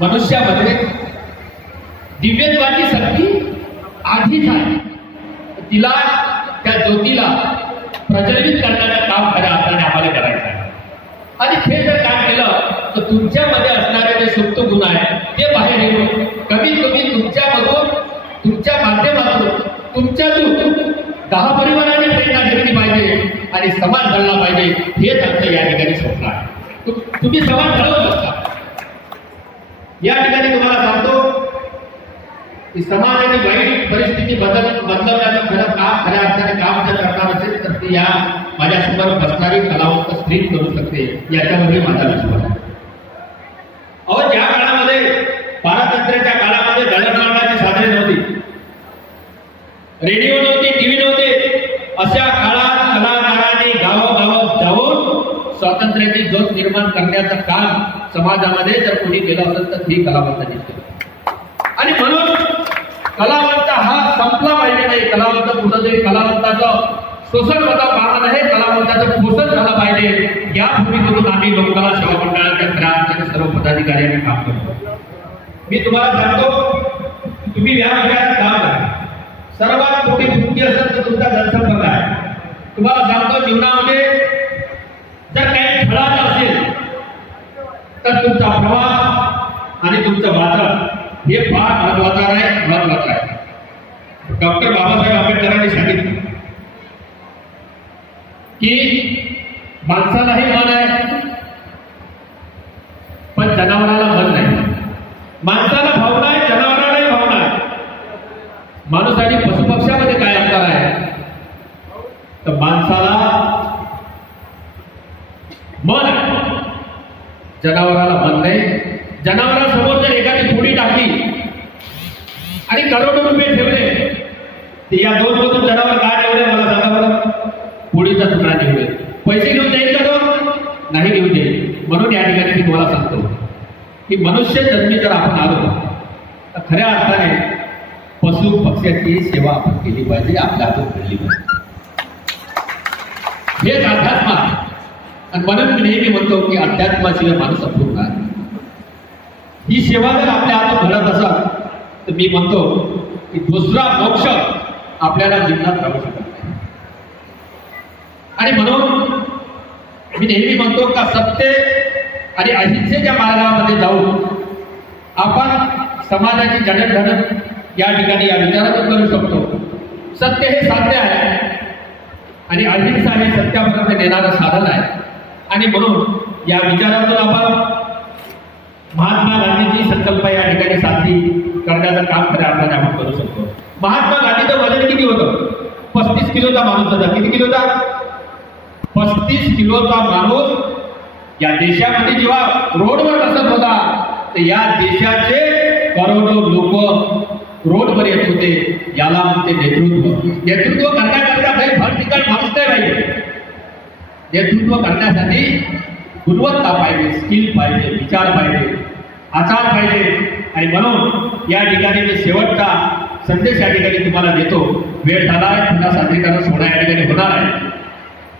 मनुष्यामध्ये दिव्यत्वाची शक्ती आधीच आहे तिला त्या ज्योतीला प्रज्वलित करण्याचं काम खऱ्या अर्थाने आम्हाला करायचं आहे. आणि हे जर काम केलं तर तुमच्यामध्ये असणारे जे सुप्त गुण आहे ते बाहेर येऊन कमीत कमी तुमच्यामधून तुमच्या माध्यमातून तुमच्यातून दहा परिवाराने प्रेरणा घेतली पाहिजे आणि समाज घडला पाहिजे हेच आमचं या ठिकाणी स्वप्न आहे. तुम्ही समाज घडवलं या ठिकाणी तुम्हाला सांगतो की समाजाची वाईट परिस्थिती बदल बदलवण्याचं खरं काम खऱ्या अर्थाने काम जर करणार असेल तर ती या माझ्यासमोर बसणारी कलावंत स्त्री करू शकते याच्यामध्ये माझा विश्वास आहे. अहो ज्या काळामध्ये पारतंत्र्याच्या काळामध्ये दळणवळणाची साधने नव्हती रेडिओ नव्हते टीव्ही नव्हते अशा स्वातंत्र्याची ज्योत निर्माण करण्याचं काम समाजामध्ये जर कोणी केलं असेल तर ही कलावंतांनी केलं आणि म्हणून कलावंत हा संपला पाहिजे नाही. कलावंत कुठंतरी कलावंताचं शोषण होता कारण आहे. कलावंताचं पोषण झालं पाहिजे. या भूमिकेतून आम्ही लोककला सेवा मंडळाच्या खऱ्या सर्व पदाधिकाऱ्यांनी काम करतो. मी तुम्हाला सांगतो तुम्ही या विषयात काम करा. सर्वात मोठी भूमिका असेल तर तुमचा जनसंपर्क आहे तुम्हाला सांगतो जीवनामध्ये जर काही फळाचं असेल तर तुमचा प्रवास आणि तुमचं वाचन हे फार महत्वाचं आहे महत्वाचं आहे. डॉक्टर बाबासाहेब आंबेडकरांनी सांगितलं की माणसालाही मन आहे पण जनावराला मन नाही. माणसाला भावना आहे जनावरालाही भावना आहे. माणूस आणि पशुपक्ष्यामध्ये काय अंतर आहे? तर माणसाला मन आहे. जनावराला मन जनावरासमोर जर एखादी थोडी टाकली आणि करोडो रुपये ठेवले ते या दोन मधून जनावर काय ठेवले मला सांगा बरं? पुडीचा तुकडा ठेवले पैसे घेऊन जाईल का तो? नाही घेऊन जाईल. म्हणून या ठिकाणी मी तुम्हाला सांगतो की मनुष्य जन्मी जर आपण आलो तर खऱ्या अर्थाने पशु पक्ष्याची सेवा आपण केली पाहिजे आपल्या हातून घडली पाहिजे. हेच अध्यात्म आहे. आणि म्हणून मी नेहमी म्हणतो की अध्यात्माशिवाय माणूस अपूर्ण आहे. ही सेवा जर आपल्या हातात घडत असाल तर मी म्हणतो की दुसरा मोक्ष आपल्याला जीवनात राहू शकत नाही. आणि म्हणून मी नेहमी म्हणतो का सत्य आणि अहिंसेच्या मार्गामध्ये जाऊन आपण समाजाची जडणघडण या ठिकाणी या विचारातून करू शकतो. सत्य हे साध्य आहे आणि अहिंसा हे सत्यापर्यंत नेणारं साधन आहे. आणि म्हणून या विचारातून आपण महात्मा गांधीची संकल्प या ठिकाणी साध्य करण्याचं काम खऱ्या अर्थाने आपण करू शकतो. महात्मा गांधीचं वजन किती होतं? पस्तीस किलोचा माणूस होता. किती किलोचा? पस्तीस किलोचा माणूस या देशामध्ये जेव्हा रोडवर बसत होता तर या देशाचे करोडो लोक रोडवर येत होते. याला म्हणते नेतृत्व. नेतृत्व करण्याकरता काही भर ठिकाण माणूस नाही. पाहिजे नेतृत्व करण्यासाठी गुणवत्ता पाहिजे स्किल पाहिजे विचार पाहिजे आचार पाहिजे. आणि म्हणून या ठिकाणी मी शेवटचा संदेश या ठिकाणी तुम्हाला देतो. वेळ झाला आहे पुन्हा सादरीकरण सोहळा या ठिकाणी होणार आहे.